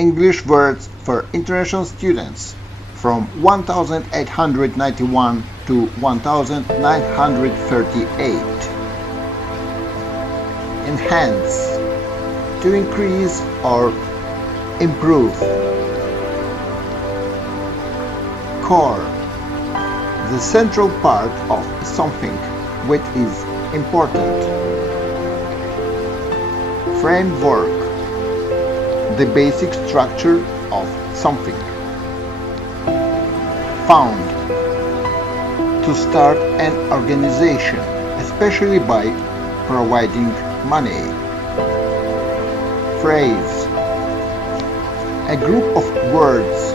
English words for international students from 1891 to 1938. Enhance, to increase or improve. Core, the central part of something which is important. Framework, the basic structure of something. Found, to start an organization, especially by providing money. Phrase, a group of words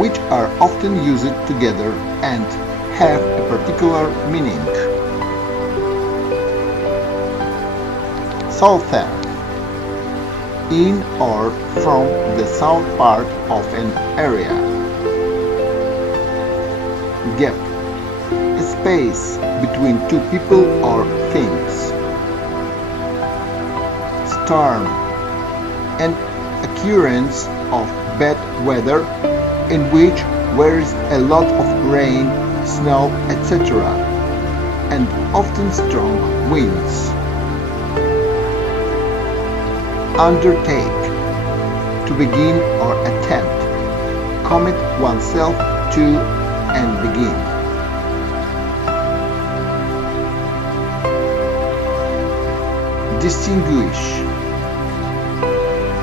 which are often used together and have a particular meaning. Southern, in or from the south part of an area. Gap, a space between two people or things. Storm, an occurrence of bad weather in which there is a lot of rain, snow, etc., and often strong winds. Undertake, to begin or attempt, commit oneself to and begin. Distinguish,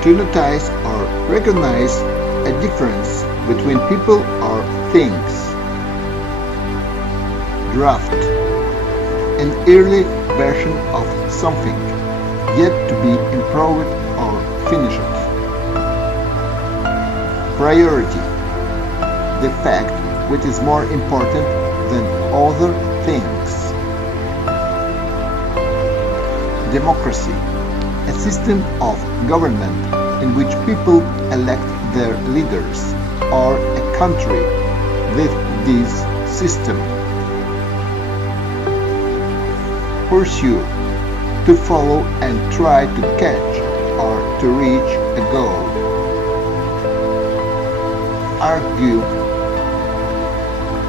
to notice or recognize a difference between people or things. Draft, an early version of something yet to be improved or finished. Priority, the fact which is more important than other things. Democracy, a system of government in which people elect their leaders, or a country with this system. Pursue, to follow and try to catch or to reach a goal. Argue,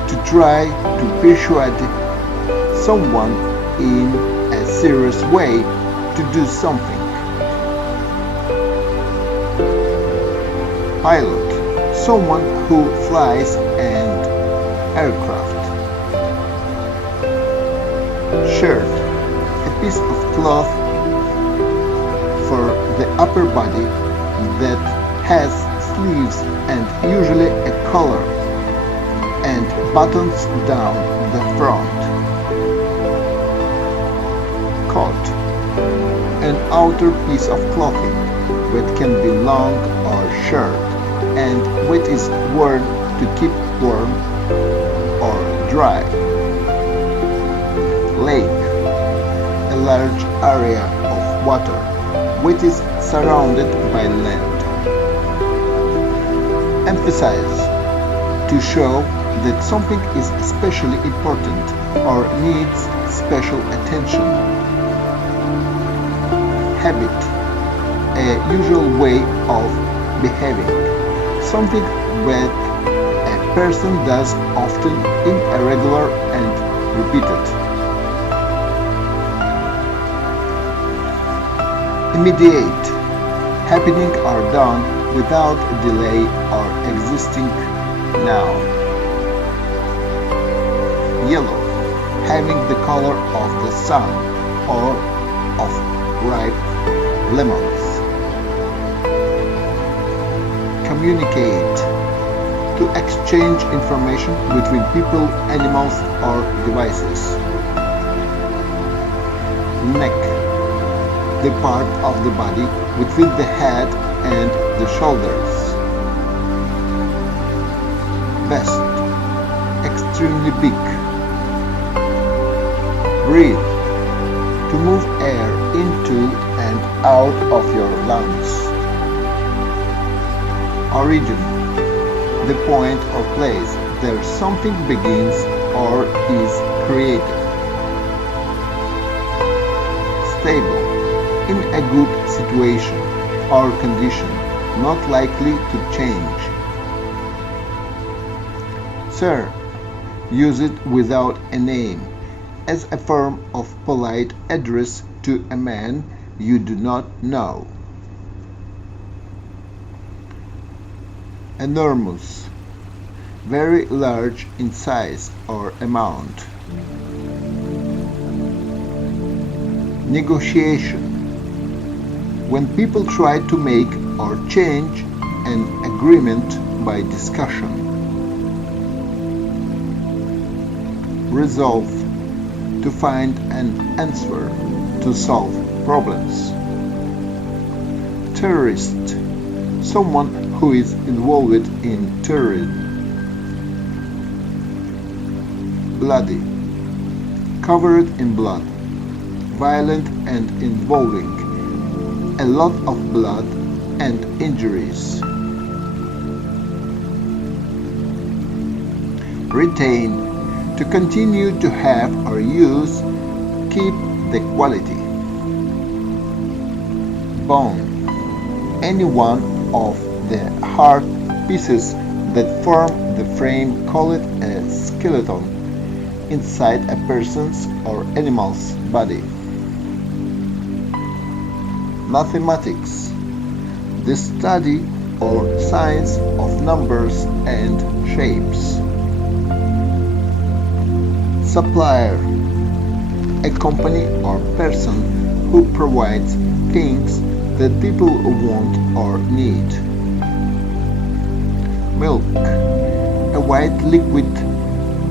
to try to persuade someone in a serious way to do something. Pilot, someone who flies an aircraft. Shirt, a piece of cloth for the upper body that has sleeves and usually a collar and buttons down the front. Coat, an outer piece of clothing which can be long or short and which is worn to keep warm or dry. Lake, a large area of water which is surrounded by land. Emphasize, to show that something is especially important or needs special attention. Habit, a usual way of behaving, something that a person does often in a regular and repeated. Immediate, happening or done without delay or existing now. Yellow, having the color of the sun or of ripe lemons. Communicate, to exchange information between people, animals, or devices. Neck, the part of the body between the head and the shoulders. Vest, extremely big. Breathe, to move air into and out of your lungs. Origin, the point or place where something begins or is created. Stable, in a good situation or condition, not likely to change. Sir, use it without a name, as a form of polite address to a man you do not know. Enormous, very large in size or amount. Negotiation, when people try to make or change an agreement by discussion. Resolve, to find an answer, to solve problems. Terrorist, someone who is involved in terrorism. Bloody, covered in blood, violent and involving a lot of blood and injuries. Retain, to continue to have or use, keep the quality. Bone, any one of the hard pieces that form the frame, call it a skeleton, inside a person's or animal's body. Mathematics, the study or science of numbers and shapes. Supplier, a company or person who provides things that people want or need. Milk, a white liquid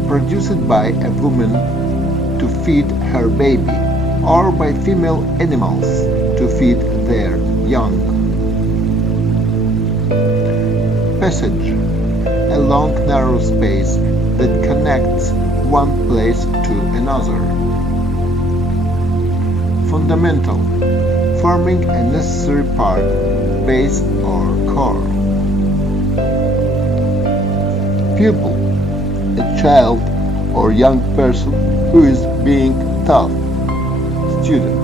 produced by a woman to feed her baby or by female animals to feed their young. Passage, a long narrow space that connects one place to another. Fundamental, forming a necessary part, base or core. Pupil, a child or young person who is being taught. Student.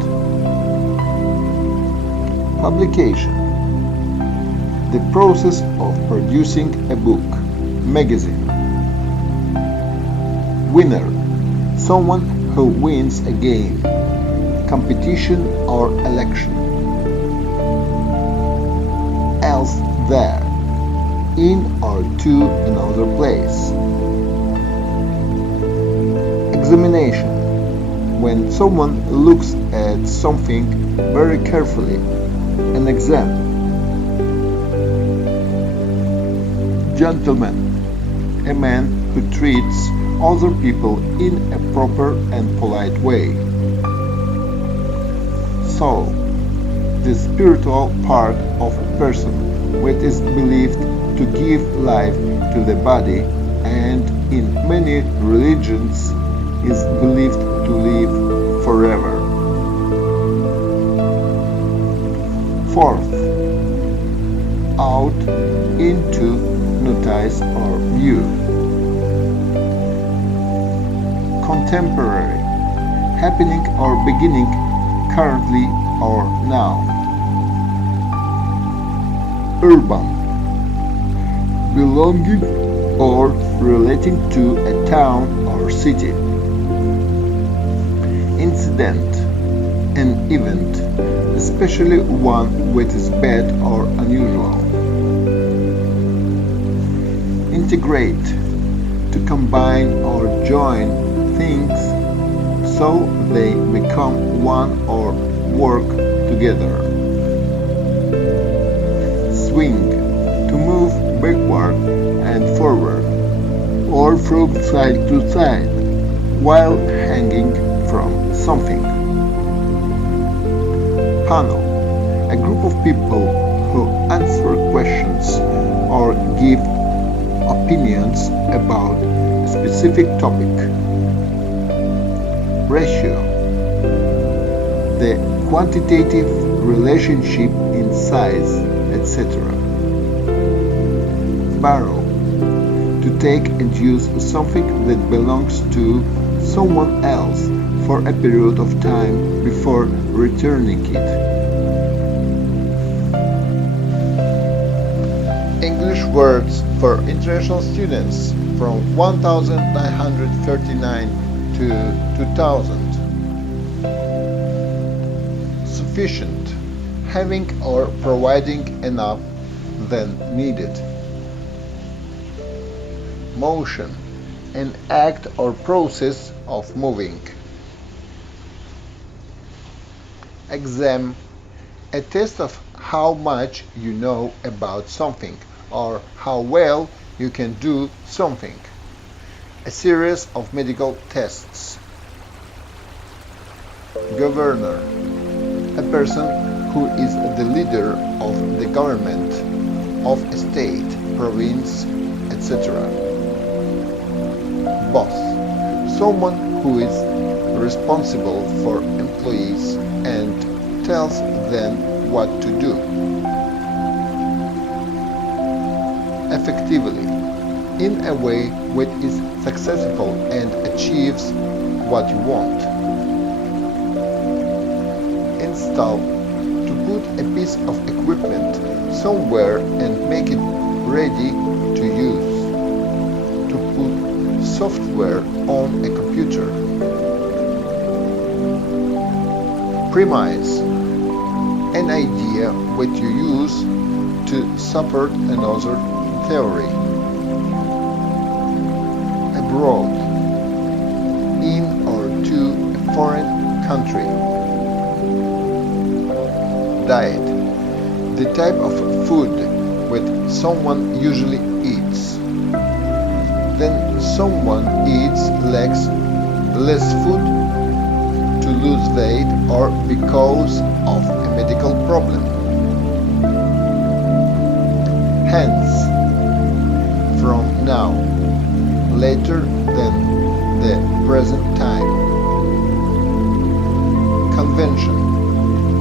Publication, the process of producing a book, magazine. Winner, someone who wins a game, competition or election. Else there, in or to another place. Examination, when someone looks at something very carefully, an exam. Gentleman, a man who treats other people in a proper and polite way. Soul, the spiritual part of a person which is believed to give life to the body and in many religions is believed to live forever. Fourth, out, into, notice or view. Contemporary, happening or beginning, currently or now. Urban, belonging or relating to a town or city. Incident, an event, especially one which is bad or unusual. Integrate, to combine or join things so they become one or work together. Swing, to move backward and forward or from side to side while hanging from something. Panel, a group of people who answer questions or give opinions about a specific topic. Ratio, the quantitative relationship in size, etc. Borrow, to take and use something that belongs to someone else for a period of time before returning it. words for international students from 1939 to 2000. Sufficient, having or providing enough than needed. Motion, an act or process of moving. Exam, a test of how much you know about something or how well you can do something. A series of medical tests. Governor, a person who is the leader of the government of a state, province, etc. Boss, someone who is responsible for employees and tells them what to do. Effectively, in a way which is successful and achieves what you want. Install, to put a piece of equipment somewhere and make it ready to use. To put software on a computer. Premise, an idea which you use to support another theory. Abroad, in or to a foreign country. Diet, the type of food which someone usually eats. Then someone eats less food to lose weight or because of a medical problem. Hence, from now, later than the present time. Convention,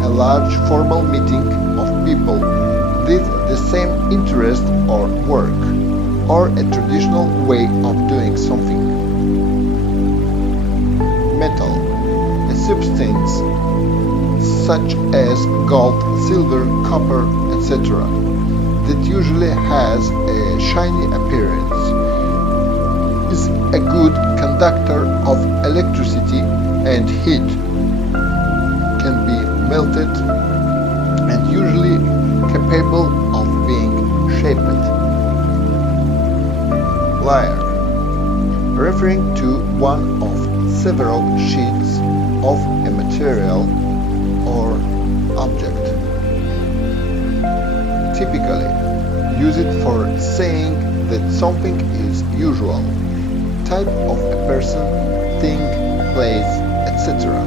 a large formal meeting of people with the same interest or work, or a traditional way of doing something. Metal, a substance such as gold, silver, copper, etc., that usually has a shiny appearance, is a good conductor of electricity and heat, can be melted, and usually capable of being shaped. Layer, referring to one of several sheets of a material or object. Typically, use it for saying that something is usual, type of a person, thing, place, etc.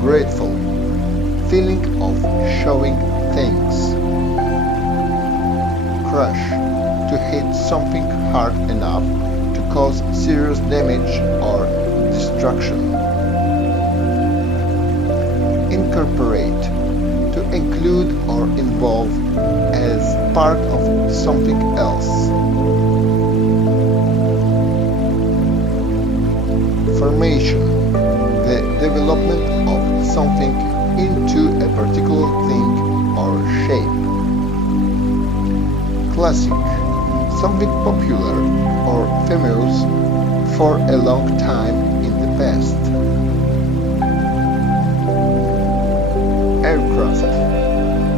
Grateful, feeling of showing things. Crush, to hit something hard enough to cause serious damage or destruction. Incorporate, to include or involve as part of something else. Formation, the development of something into a particular thing or shape. Classic, something popular or famous for a long time in the past. Aircraft,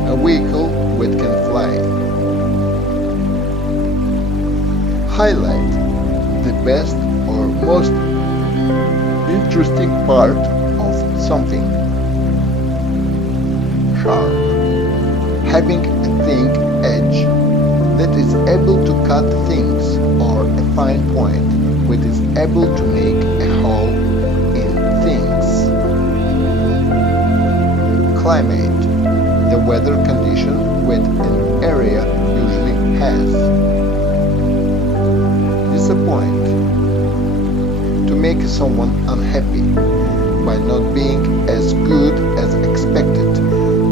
a vehicle which can fly. Highlight, the best or most interesting part of something. Sharp, having a thin edge that is able to cut things, or a fine point which is able to make a hole in things. Climate, the weather condition which an area usually has. Disappoint, to make someone unhappy by not being as good as expected,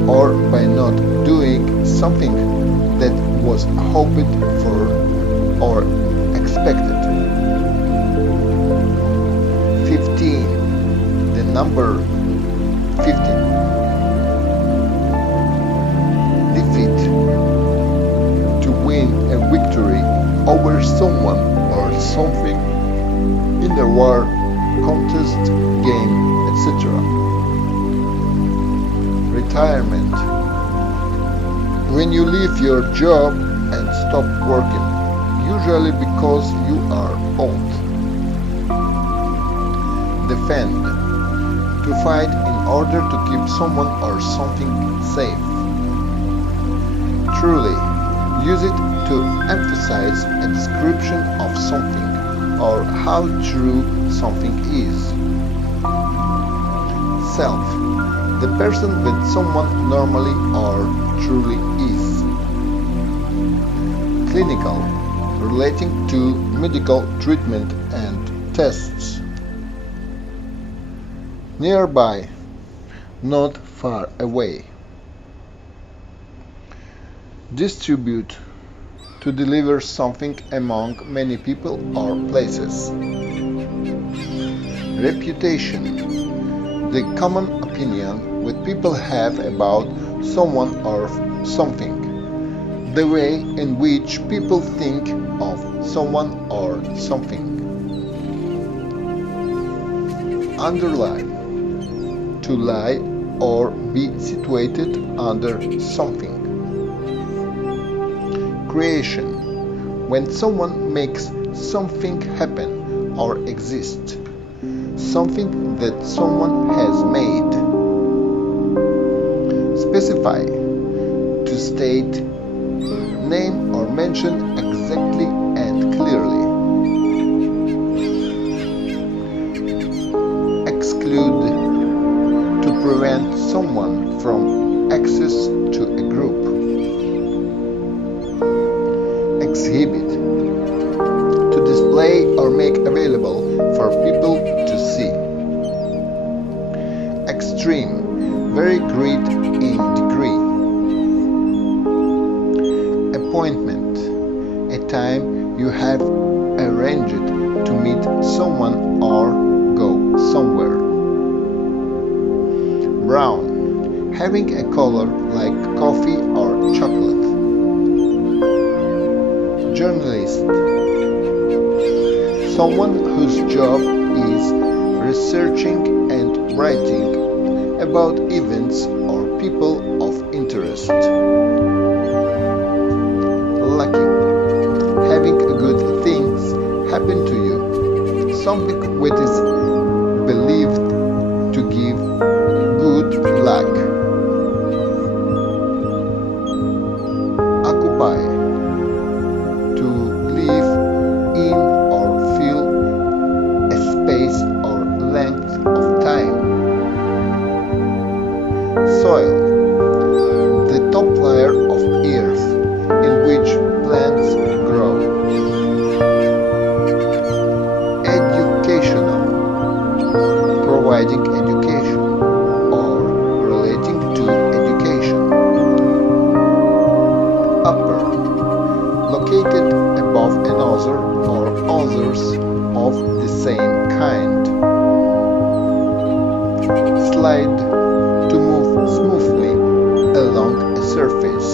or by not doing something that was hoped for or expected. 15, the number 15. Defeat, over someone or something in a war, contest, game, etc. Retirement. When you leave your job and stop working, usually because you are old. Defend. To fight in order to keep someone or something safe. Truly. Use it to emphasize a description of something or how true something is. Self. The person with someone normally or truly is. Clinical. Relating to medical treatment and tests. Nearby. Not far away. Distribute. To deliver something among many people or places. Reputation. The common opinion what people have about someone or something. The way in which people think of someone or something. Underlie. To lie or be situated under something. Creation. When someone makes something happen or exist. Something that someone has made. Specify. To state, name or mention exactly and clearly. Exclude. To prevent someone from access to a group. Exhibit. To display or make available for people to see. Extreme. Very great in degree. Appointment. A time you have arranged to meet someone or go somewhere. Brown. Having a color like coffee or chocolate. Journalist. Someone whose job is researching and writing about events or people of interest. Lucky. Having good things happen to you. Something which is believed to give good luck. Occupy. To live in or fill a space or length of time. Soil. The top layer of earth in which plants grow. Educational. Providing education or relating to education. Upper. Located above another or others of the same kind. Slide. To move smoothly along a surface.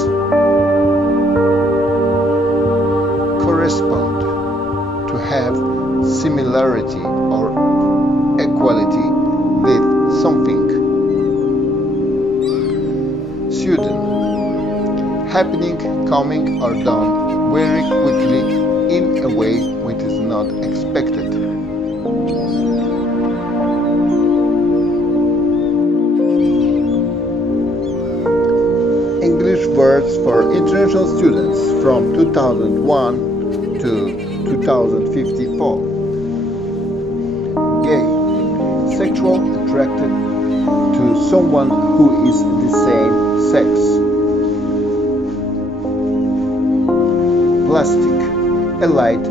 Correspond. To have similarity or equality with something. Sudden. Happening, coming or done very quickly in a way which is not expected. English words for international students from 2001 to 2054. Gay. Sexual attracted to someone who is the same sex. Plastic. A light,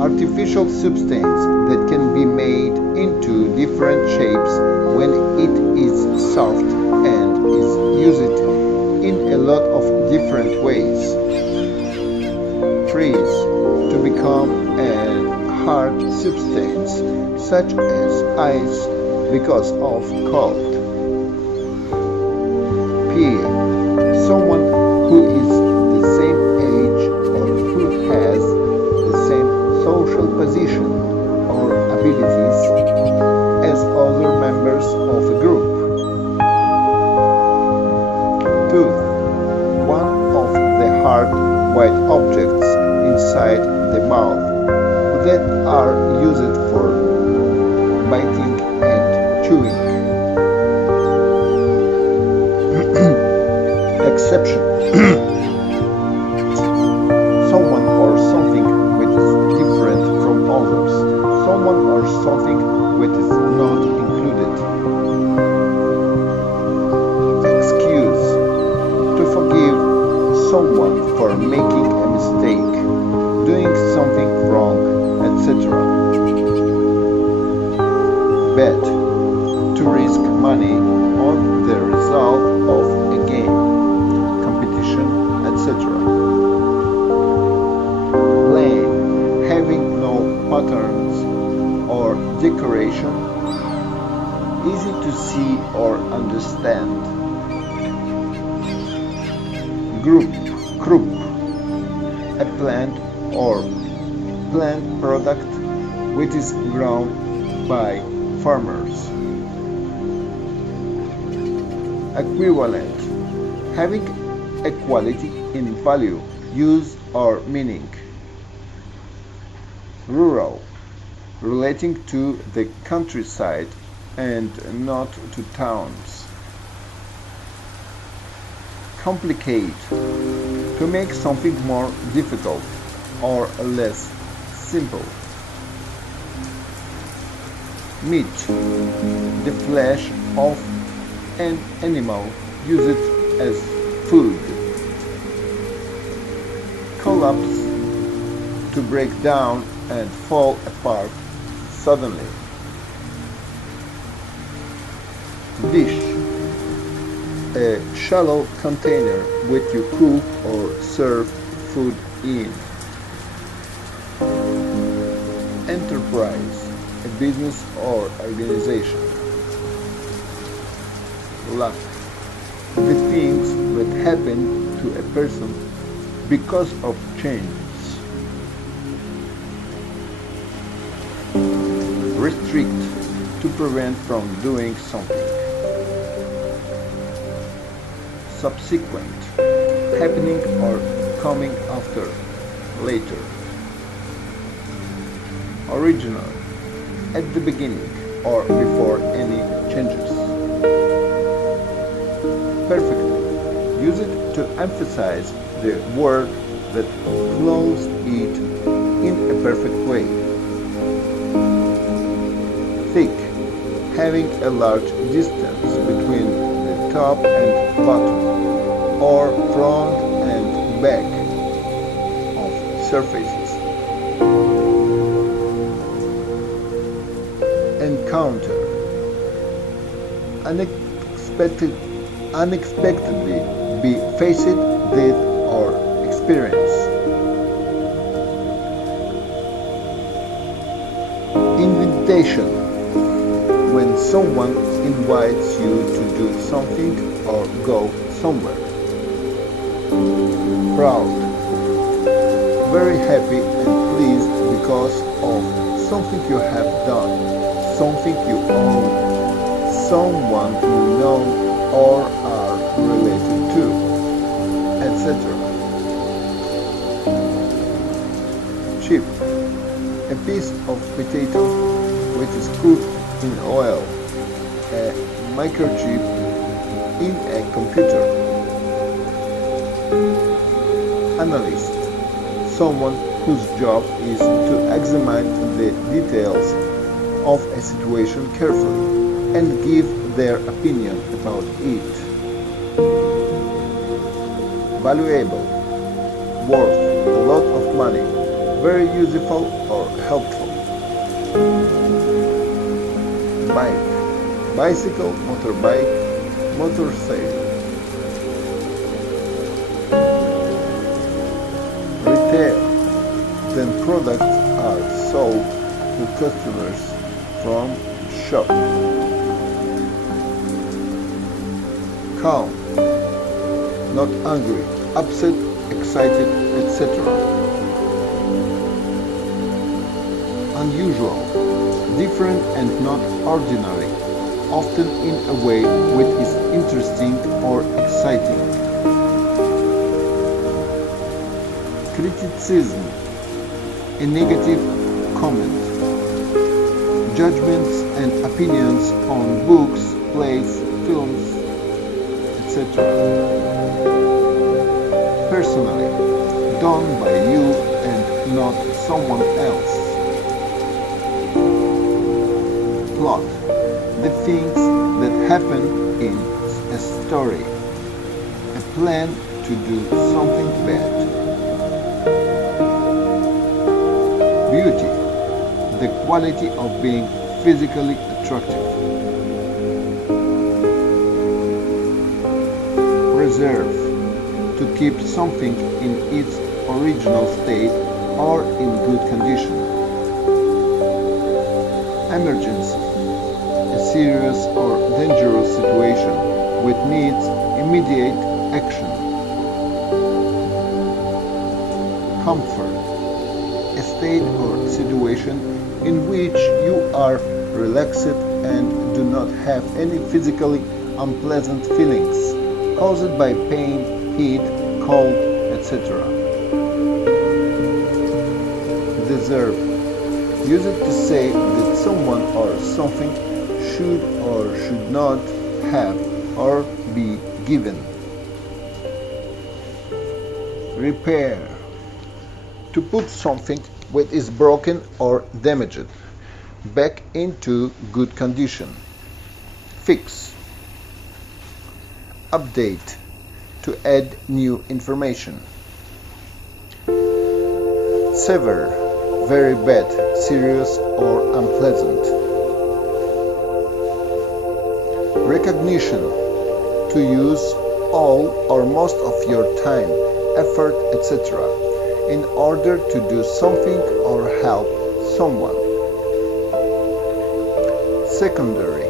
artificial substance that can be made into different shapes when it is soft and is used in a lot of different ways. Freeze. To become a hard substance such as ice because of cold. Peer. Someone who is the same age or who has the tooth, one of the hard white objects inside the mouth that are used for biting and chewing. Exception. Someone or something which is different from others. Someone or something which is not included. Excuse. To forgive someone for making a mistake, doing something wrong, etc. Bet. To risk money on the result of a game, competition, etc. Plain. Having no patterns or decoration, easy to see or understand. Crop. A plant or plant product which is grown by farmers. Equivalent. Having equality in value, use or meaning. Rural. Relating to the countryside and not to towns. Complicate. To make something more difficult or less simple. Meat. The flesh of an animal used as food. Collapse. To break down and fall apart suddenly. Dish. A shallow container which you cook or serve food in. Enterprise. A business or organization. Luck. The things that happen to a person because of changes. Restrict. To prevent from doing something. Subsequent. Happening or coming after, later. Original. At the beginning or before any changes. Perfect. Use it to emphasize the word that clothes it in a perfect way. Thick. Having a large distance between the top and bottom, or front and back of surfaces. Encounter. Unexpectedly be faced with or experience. Invitation. When someone invites you to do something or go somewhere. Proud. Very happy and pleased because of something you have done, something you own, someone you know or are related to, etc. Chip. A piece of potato which is cooked in oil, a microchip in a computer. Analyst. Someone whose job is to examine the details of a situation carefully and give their opinion about it. Valuable. Worth a lot of money. Very useful or helpful. Bike. Bicycle, motorbike, motorcycle. Retail. Then products are sold to customers from shop. Calm. Not angry, upset, excited, etc. Unusual. Different and not ordinary, often in a way which is interesting or exciting. criticism, a negative comment, judgments and opinions on books, plays, films, etc. Personally, done by you and not someone else. Plot, the things that happen in a story, a plan to do something bad. Beauty, the quality of being physically attractive. Reserve, to keep something in its original state or in good condition. Emergency, a serious or dangerous situation which needs immediate action. Comfort, a state or situation in which you are relaxed and do not have any physically unpleasant feelings caused by pain, heat, cold, etc. Deserve, use it to say that someone or something should or should not have or be given. Repair, to put something which is broken or damaged back into good condition. Fix, update, to add new information. Severe, very bad, serious or unpleasant. Recognition, to use all or most of your time, effort, etc. in order to do something or help someone. Secondary,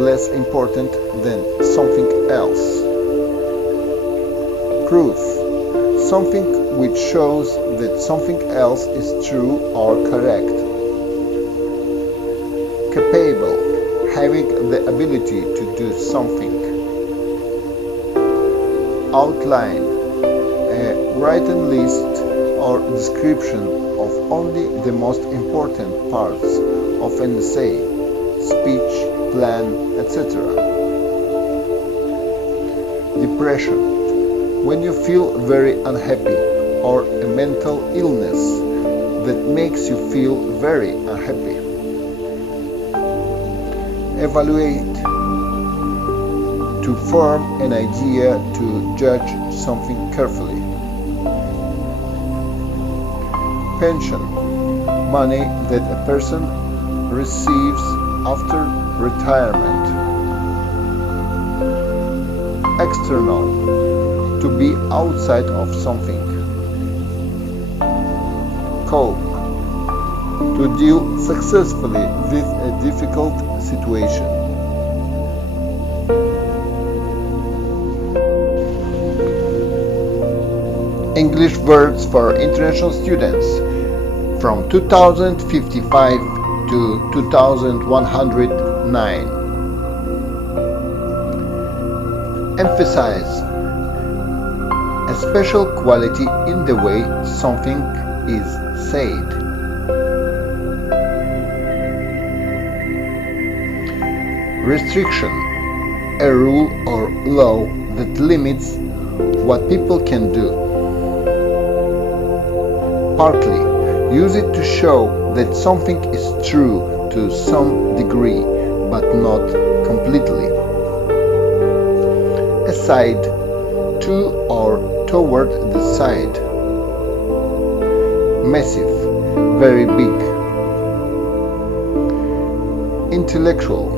less important than something else. Proof, something which shows that something else is true or correct. Capable, having the ability to do something. Outline, a written list or description of only the most important parts of an essay, speech, plan, etc. Depression, when you feel very unhappy, or a mental illness that makes you feel very unhappy. Evaluate, to form an idea, to judge something carefully. Pension, money that a person receives after retirement. External, to be outside of something. Cope, to deal successfully with a difficult situation. English words for international students from 2055 to 2109. Emphasize, a special quality in the way something is said. Restriction, a rule or law that limits what people can do. Partly, use it to show that something is true to some degree, but not completely. Aside, to or toward the side. Massive, very big. Intellectual,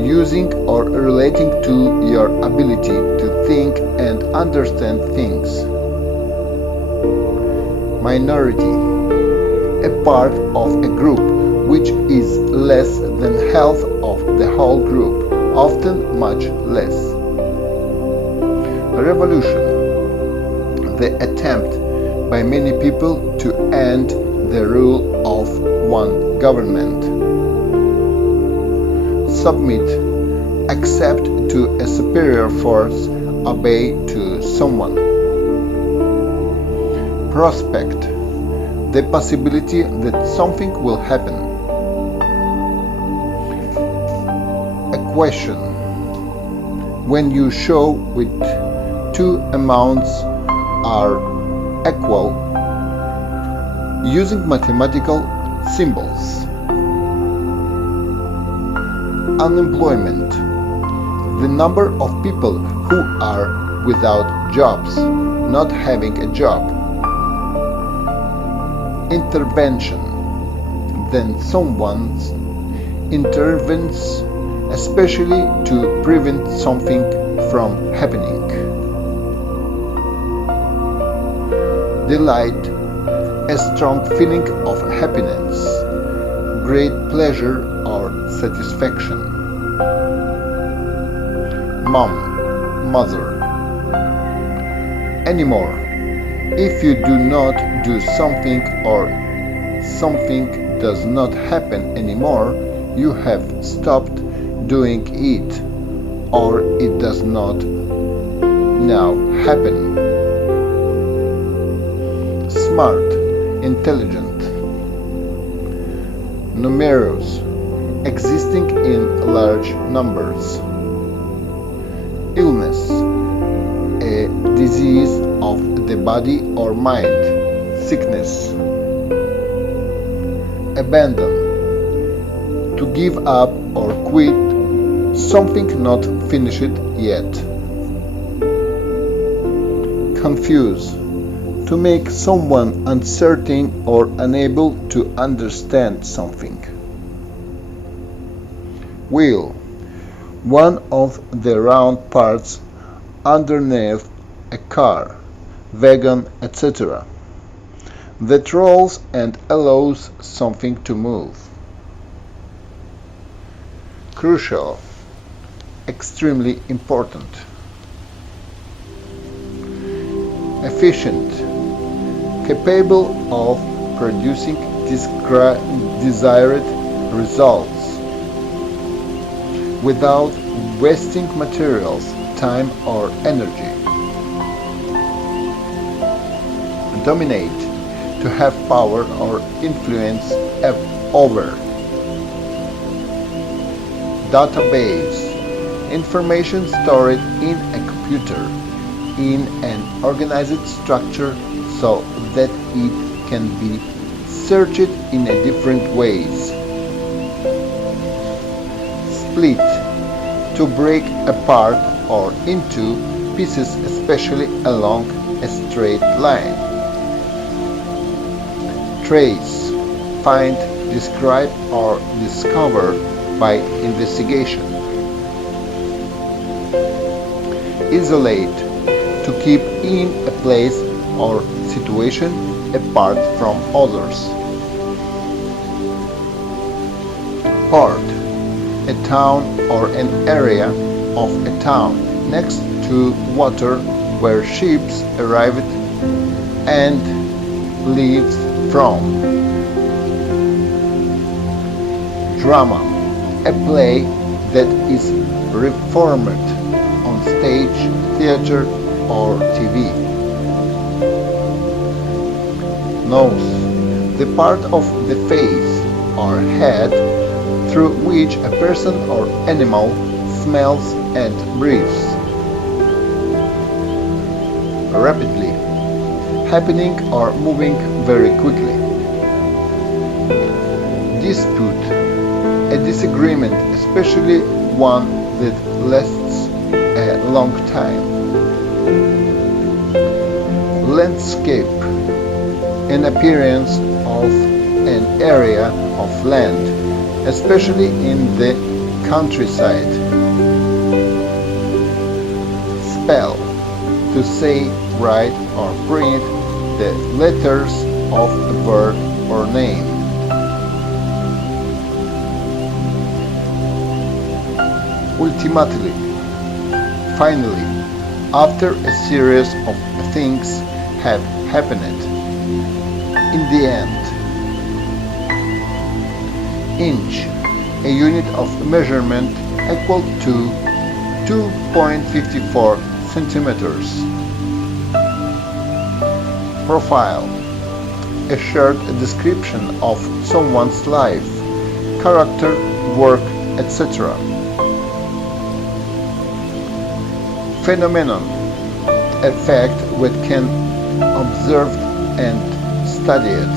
using or relating to your ability to think and understand things. Minority, a part of a group which is less than half of the whole group, often much less. Revolution, the attempt by many people to end the rule of one government. Submit, accept to a superior force, obey to someone. prospect, the possibility that something will happen. A question: when you show with two amounts are equal using mathematical symbols. Unemployment: the number of people who are without jobs, not having a job. Intervention: then someone intervenes, especially to prevent something from happening. Delight: a strong feeling of happiness, great pleasure or satisfaction. Mother: anymore. If you do not do something or something does not happen anymore, you have stopped doing it, or it does not now happen. Smart, intelligent. Numerous, existing in large numbers. Illness, a disease of the body or mind, sickness. Abandon, to give up or quit, something not finished yet. Confuse, to make someone uncertain or unable to understand something. Wheel, one of the round parts underneath a car, wagon, etc., that rolls and allows something to move. Crucial, extremely important. Efficient, capable of producing desired results without wasting materials, time or energy. Dominate, to have power or influence over. Database, information stored in a computer in an organized structure so that it can be searched in different ways. Split, to break apart or into pieces, especially along a straight line. Trace, find, describe or discover by investigation. Isolate, to keep in a place or situation apart from others. Port, a town or an area of a town next to water where ships arrive and leave from. Drama, a play that is performed on stage, theater or TV. Nose, the part of the face or head through which a person or animal smells and breathes. Rapidly, happening or moving very quickly. Dispute, a disagreement, especially one that lasts a long time. Landscape, an appearance of an area of land, especially in the countryside. Spell, to say, write or print the letters of a word or name. Ultimately, finally, after a series of things have happened, in the end. Inch, a unit of measurement equal to 2.54 centimeters. Profile: a short description of someone's life, character, work, etc. Phenomenon: a fact which can observed and studied.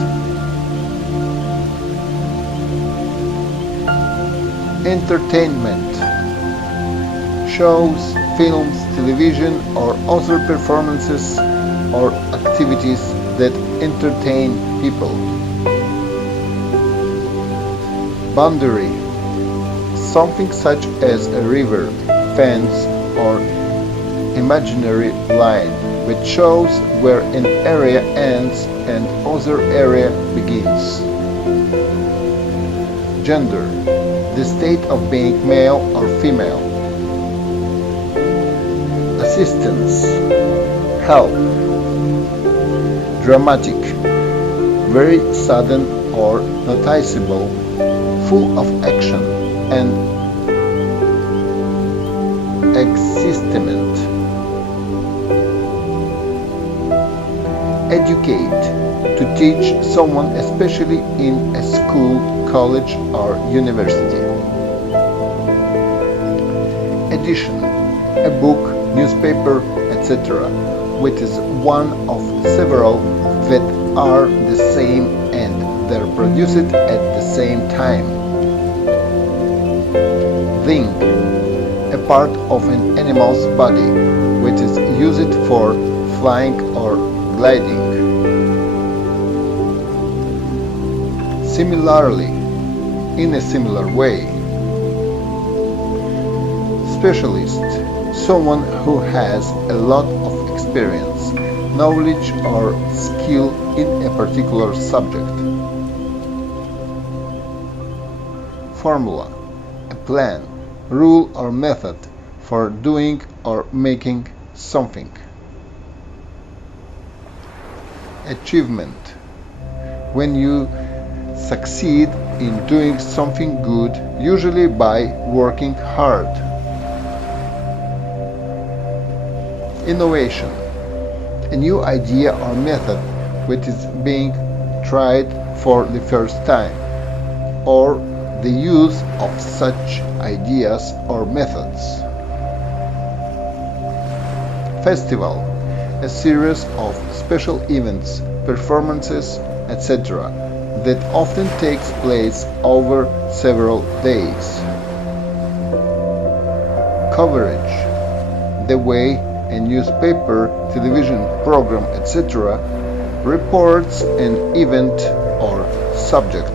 Entertainment: shows, films, television, or other performances or activities that entertain people. Boundary: something such as a river, fence, or imaginary line, which shows where an area ends and other area begins. Gender: the state of being male or female. Assistance: help. Dramatic: very sudden or noticeable, full of action and excitement. Educate: to teach someone, especially in a school, college, or university. Edition: a book, newspaper, etc., which is one of several that are the same and they're produced at the same time. Wing: a part of an animal's body which is used for flying or gliding. Similarly, in a similar way. Specialist: someone who has a lot of experience, knowledge, or skill in a particular subject. Formula: a plan, rule, or method for doing or making something. Achievement: when you succeed in doing something good, usually by working hard. Innovation: a new idea or method which is being tried for the first time, or the use of such ideas or methods. Festival: a series of special events, performances, etc., that often takes place over several days. Coverage: the way a newspaper, television program, etc., reports an event or subject.